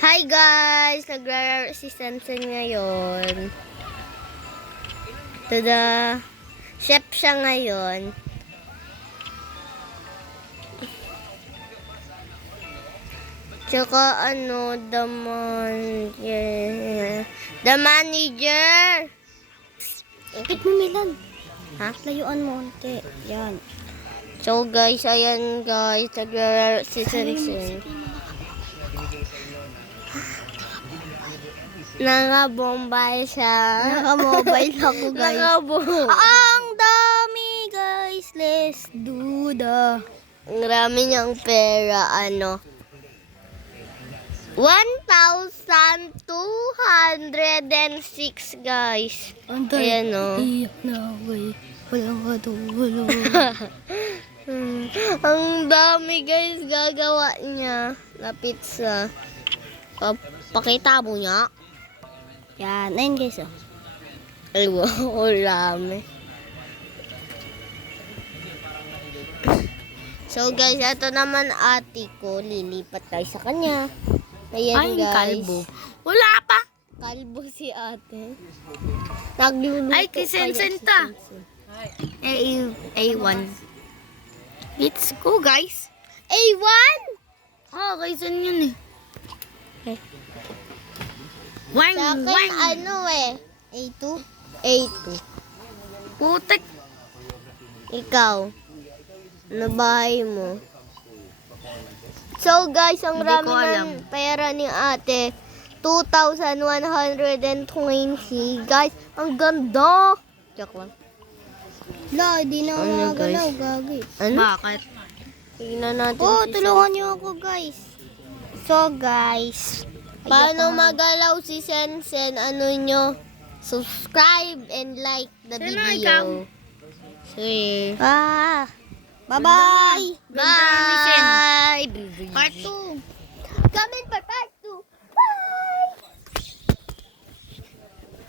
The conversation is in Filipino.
Hi guys! Naglaro si Sensen ngayon. Tada! Chef siya ngayon. Tsaka the manager! Ikit mo, Milan. Ha? Layuan mo unti. Yan. So guys, ayan guys, naglaro si Sensen. Nangabombay siya. Naka-mobile ako, guys. Nakabomba. Ang dami, guys. Let's do the... Ang rami niyang pera, 1,206 guys. Ayan o. Iyak na, way. Walang katulo. Ang dami guys gagawa niya na pizza. Pakita mo niya. Yan. Ayun, guys, oh. Ay, wow, rami. So guys, ito naman ate ko. Lilipat tayo sa kanya. Ayan Ay, guys. kalbo. Wala pa. Kalbo si ate. Nagluluto. Ay, kay Sensen kaya si ta. Sensen. A1. Let's go, guys. A1? Oh, kaysan yun eh. Okay. Wang, Sa akin, wang. A2? A2. Putek. Ikaw. Ano bahay mo? So guys, ang Hindi rami ko alam. ng pera ni ate. 2,120. Guys, ang ganda. Joke lang. La, di na Ano, galaw, guys? gagi. Ano? Bakit? Tingnan natin. Oh, si tulungan niyo ako, guys. So, guys. Paano magalaw si Sensen? Ano nyo? Subscribe and like the Sino video. ikaw? Sige. Bye-bye. Bye! Ganda ni Sen. Bye! Part 2.